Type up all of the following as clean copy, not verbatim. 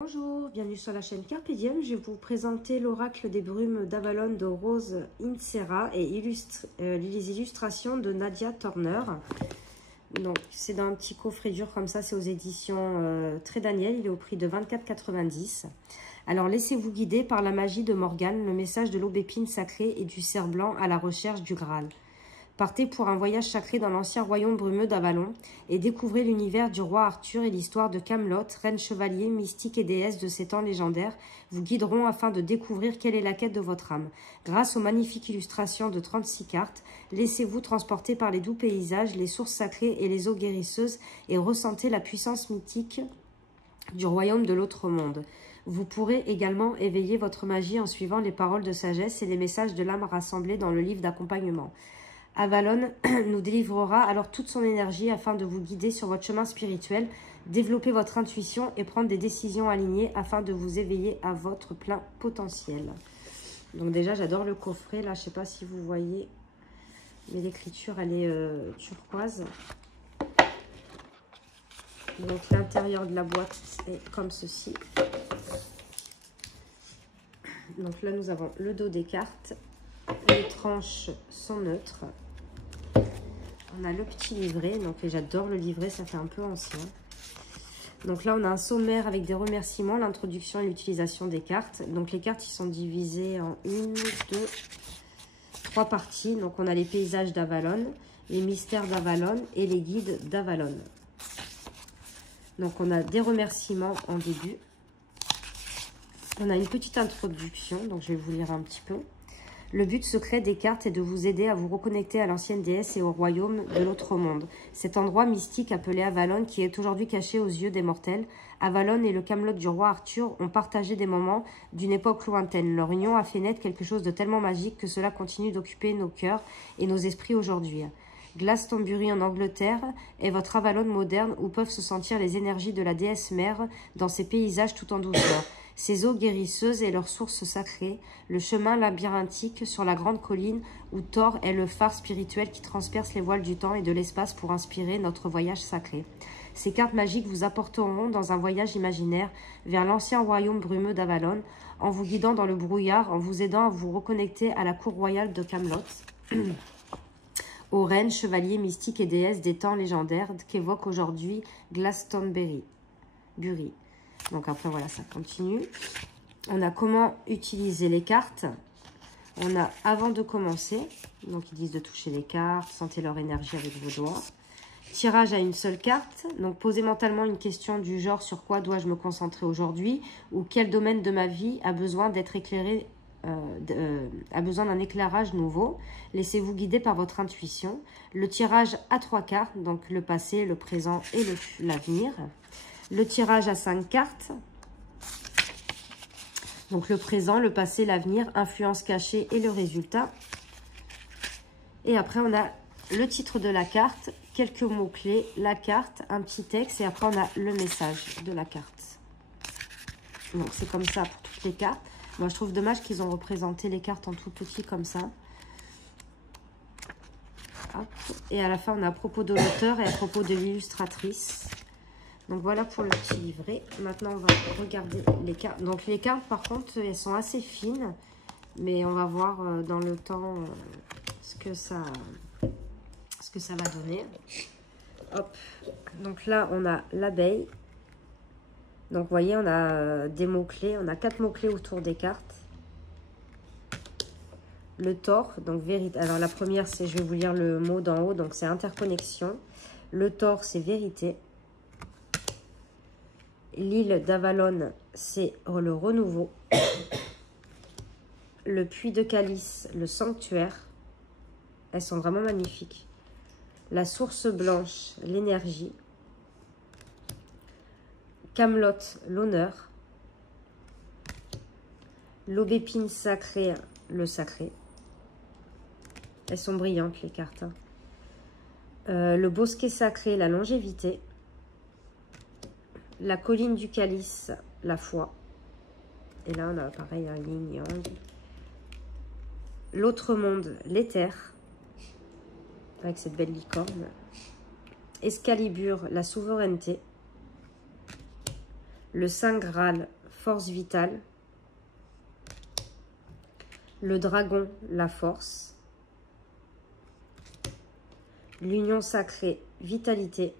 Bonjour, bienvenue sur la chaîne Carpe Diem. Je vais vous présenter l'oracle des brumes d'Avalon de Rose Insera et les illustrations de Nadia Turner. Donc c'est dans un petit coffret dur comme ça, c'est aux éditions Très Daniel, il est au prix de 24,90 €. Alors laissez-vous guider par la magie de Morgane, le message de l'aubépine sacrée et du cerf blanc à la recherche du Graal. Partez pour un voyage sacré dans l'ancien royaume brumeux d'Avalon et découvrez l'univers du roi Arthur et l'histoire de Camelot, reine chevalier, mystique et déesse de ces temps légendaires vous guideront afin de découvrir quelle est la quête de votre âme. Grâce aux magnifiques illustrations de 36 cartes, laissez-vous transporter par les doux paysages, les sources sacrées et les eaux guérisseuses et ressentez la puissance mythique du royaume de l'autre monde. Vous pourrez également éveiller votre magie en suivant les paroles de sagesse et les messages de l'âme rassemblés dans le livre d'accompagnement. Avalon nous délivrera alors toute son énergie afin de vous guider sur votre chemin spirituel, développer votre intuition et prendre des décisions alignées afin de vous éveiller à votre plein potentiel. Donc déjà, j'adore le coffret. Là, je ne sais pas si vous voyez, mais l'écriture, elle est turquoise. Donc l'intérieur de la boîte est comme ceci. Donc là, nous avons le dos des cartes. Les tranches sont neutres. On a le petit livret, donc j'adore le livret, ça fait un peu ancien. Donc là, on a un sommaire avec des remerciements, l'introduction et l'utilisation des cartes. Donc les cartes, ils sont divisées en 1, 2, 3 parties. Donc on a les paysages d'Avalon, les mystères d'Avalon et les guides d'Avalon. Donc on a des remerciements en début. On a une petite introduction, donc je vais vous lire un petit peu. Le but secret des cartes est de vous aider à vous reconnecter à l'ancienne déesse et au royaume de l'autre monde. Cet endroit mystique appelé Avalon, qui est aujourd'hui caché aux yeux des mortels. Avalon et le Camelot du roi Arthur ont partagé des moments d'une époque lointaine. Leur union a fait naître quelque chose de tellement magique que cela continue d'occuper nos cœurs et nos esprits aujourd'hui. Glastonbury en Angleterre est votre Avalon moderne où peuvent se sentir les énergies de la déesse mère dans ses paysages tout en douceur. Ses eaux guérisseuses et leurs sources sacrées, le chemin labyrinthique sur la grande colline où Thor est le phare spirituel qui transperce les voiles du temps et de l'espace pour inspirer notre voyage sacré. Ces cartes magiques vous apporteront dans un voyage imaginaire vers l'ancien royaume brumeux d'Avalon, en vous guidant dans le brouillard, en vous aidant à vous reconnecter à la cour royale de Camelot, aux reines, chevaliers, mystiques et déesses des temps légendaires qu'évoque aujourd'hui Glastonbury. Donc après, voilà, ça continue. On a comment utiliser les cartes. On a avant de commencer. Donc, ils disent de toucher les cartes, sentez leur énergie avec vos doigts. Tirage à une seule carte. Donc, posez mentalement une question du genre sur quoi dois-je me concentrer aujourd'hui ou quel domaine de ma vie a besoin d'être éclairé, a besoin d'un éclairage nouveau. Laissez-vous guider par votre intuition. Le tirage à 3 cartes, donc le passé, le présent et l'avenir. Le tirage à 5 cartes. Donc le présent, le passé, l'avenir, influence cachée et le résultat. Et après, on a le titre de la carte, quelques mots-clés, la carte, un petit texte. Et après, on a le message de la carte. Donc c'est comme ça pour toutes les cartes. Moi, je trouve dommage qu'ils ont représenté les cartes en tout petit comme ça. Hop. Et à la fin, on a à propos de l'auteur et à propos de l'illustratrice. Donc voilà pour le petit livret. Maintenant, on va regarder les cartes. Donc les cartes, par contre, elles sont assez fines. Mais on va voir dans le temps ce que ça va donner. Hop. Donc là, on a l'abeille. Donc vous voyez, on a des mots-clés. On a 4 mots-clés autour des cartes. Le Thor, donc vérité. Alors la première, c'est, je vais vous lire le mot d'en haut. Donc c'est interconnexion. Le Thor, c'est vérité. L'île d'Avalon, c'est le renouveau. Le puits de Calice, le sanctuaire. Elles sont vraiment magnifiques. La source blanche, l'énergie. Camelot, l'honneur. L'aubépine sacrée, le sacré. Elles sont brillantes, les cartes. Le bosquet sacré, la longévité. La colline du calice, la foi. Et là, on a pareil un yin yang. L'autre monde, l'éther. Avec cette belle licorne. Excalibur, la souveraineté. Le Saint Graal, force vitale. Le dragon, la force. L'union sacrée, vitalité.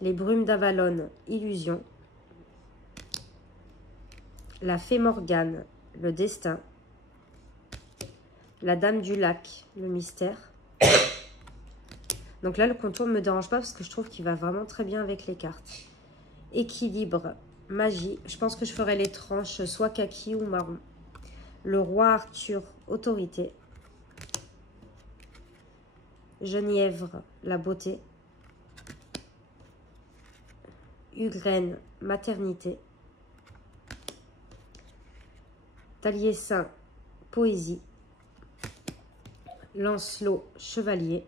Les brumes d'Avalon, illusion. La fée Morgane, le destin. La dame du lac, le mystère. Donc là, le contour ne me dérange pas parce que je trouve qu'il va vraiment très bien avec les cartes. Équilibre, magie. Je pense que je ferai les tranches soit kaki ou marron. Le roi Arthur, autorité. Genièvre, la beauté. Ugraine, maternité. Taliesin, poésie. Lancelot, chevalier.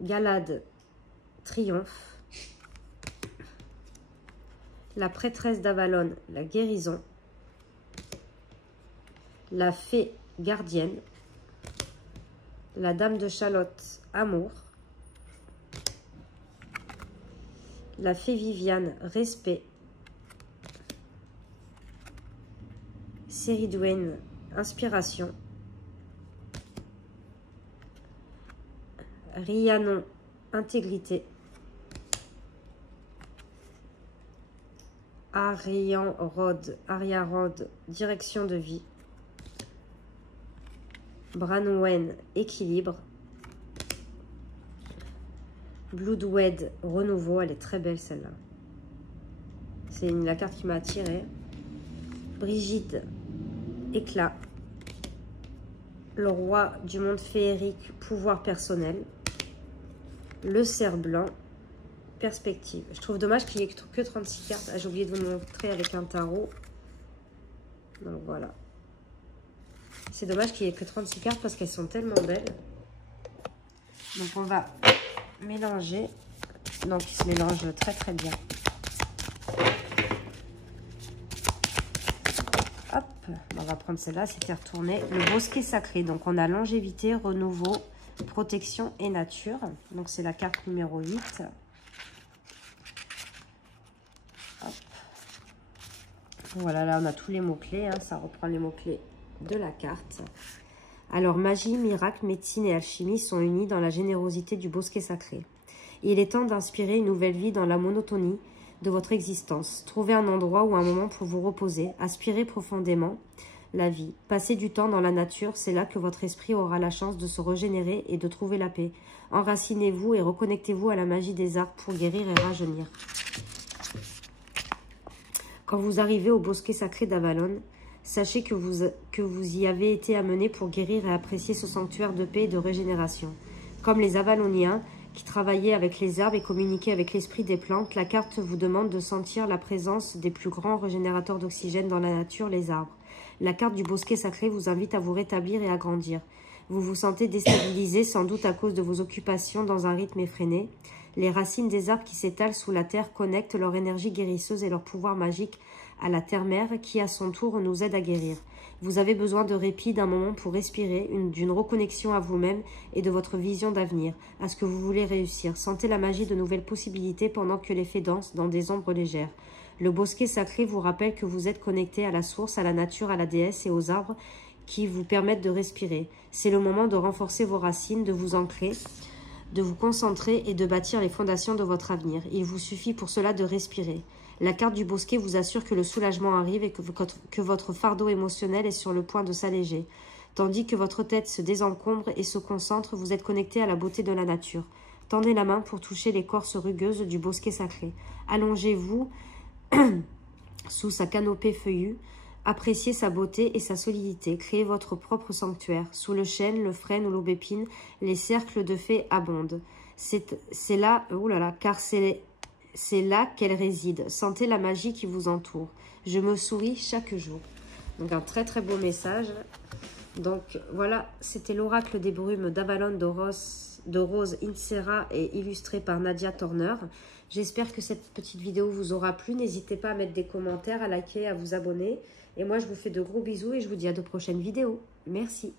Galade, triomphe. La prêtresse d'Avalon, la guérison. La fée gardienne. La dame de Chalotte, amour. La fée Viviane, respect. Céridwen, inspiration. Rhiannon, intégrité. Ariarod, direction de vie. Branwen, équilibre. Bloodwed, renouveau. Elle est très belle celle-là. C'est la carte qui m'a attirée. Brigitte, éclat. Le roi du monde féerique, pouvoir personnel. Le cerf blanc, perspective. Je trouve dommage qu'il n'y ait que 36 cartes. Ah, j'ai oublié de vous montrer avec un tarot. Donc voilà. C'est dommage qu'il n'y ait que 36 cartes parce qu'elles sont tellement belles. Donc on va mélanger. Donc ils se mélangent très très bien. Hop, on va prendre celle-là, c'était retourné. Le bosquet sacré. Donc on a longévité, renouveau, protection et nature. Donc c'est la carte numéro 8. Hop. Voilà, là on a tous les mots-clés. Hein, ça reprend les mots-clés de la carte. Alors, magie, miracle, médecine et alchimie sont unis dans la générosité du bosquet sacré. Il est temps d'inspirer une nouvelle vie dans la monotonie de votre existence. Trouvez un endroit ou un moment pour vous reposer. Aspirez profondément la vie. Passez du temps dans la nature, c'est là que votre esprit aura la chance de se régénérer et de trouver la paix. Enracinez-vous et reconnectez-vous à la magie des arbres pour guérir et rajeunir. Quand vous arrivez au bosquet sacré d'Avalon, sachez que vous y avez été amené pour guérir et apprécier ce sanctuaire de paix et de régénération. Comme les Avaloniens qui travaillaient avec les arbres et communiquaient avec l'esprit des plantes, la carte vous demande de sentir la présence des plus grands régénérateurs d'oxygène dans la nature, les arbres. La carte du bosquet sacré vous invite à vous rétablir et à grandir. Vous vous sentez déstabilisé, sans doute à cause de vos occupations dans un rythme effréné. Les racines des arbres qui s'étalent sous la terre connectent leur énergie guérisseuse et leur pouvoir magique à la terre-mère qui, à son tour, nous aide à guérir. Vous avez besoin de répit, d'un moment pour respirer, d'une reconnexion à vous-même et de votre vision d'avenir, à ce que vous voulez réussir. Sentez la magie de nouvelles possibilités pendant que les fées dansent dans des ombres légères. Le bosquet sacré vous rappelle que vous êtes connecté à la source, à la nature, à la déesse et aux arbres qui vous permettent de respirer. C'est le moment de renforcer vos racines, de vous ancrer, de vous concentrer et de bâtir les fondations de votre avenir. Il vous suffit pour cela de respirer. La carte du bosquet vous assure que le soulagement arrive et que votre fardeau émotionnel est sur le point de s'alléger. Tandis que votre tête se désencombre et se concentre, vous êtes connecté à la beauté de la nature. Tendez la main pour toucher l'écorce rugueuse du bosquet sacré. Allongez-vous sous sa canopée feuillue. Appréciez sa beauté et sa solidité. Créez votre propre sanctuaire. Sous le chêne, le frêne ou l'aubépine, les cercles de fées abondent. C'est là, oh là là, car c'est là qu'elle réside. Sentez la magie qui vous entoure. Je me souris chaque jour. Donc un très très beau message. Donc voilà, c'était l'oracle des brumes d'Avalon de Rose Insera et illustré par Nadia Turner. J'espère que cette petite vidéo vous aura plu. N'hésitez pas à mettre des commentaires, à liker, à vous abonner. Et moi je vous fais de gros bisous et je vous dis à de prochaines vidéos. Merci.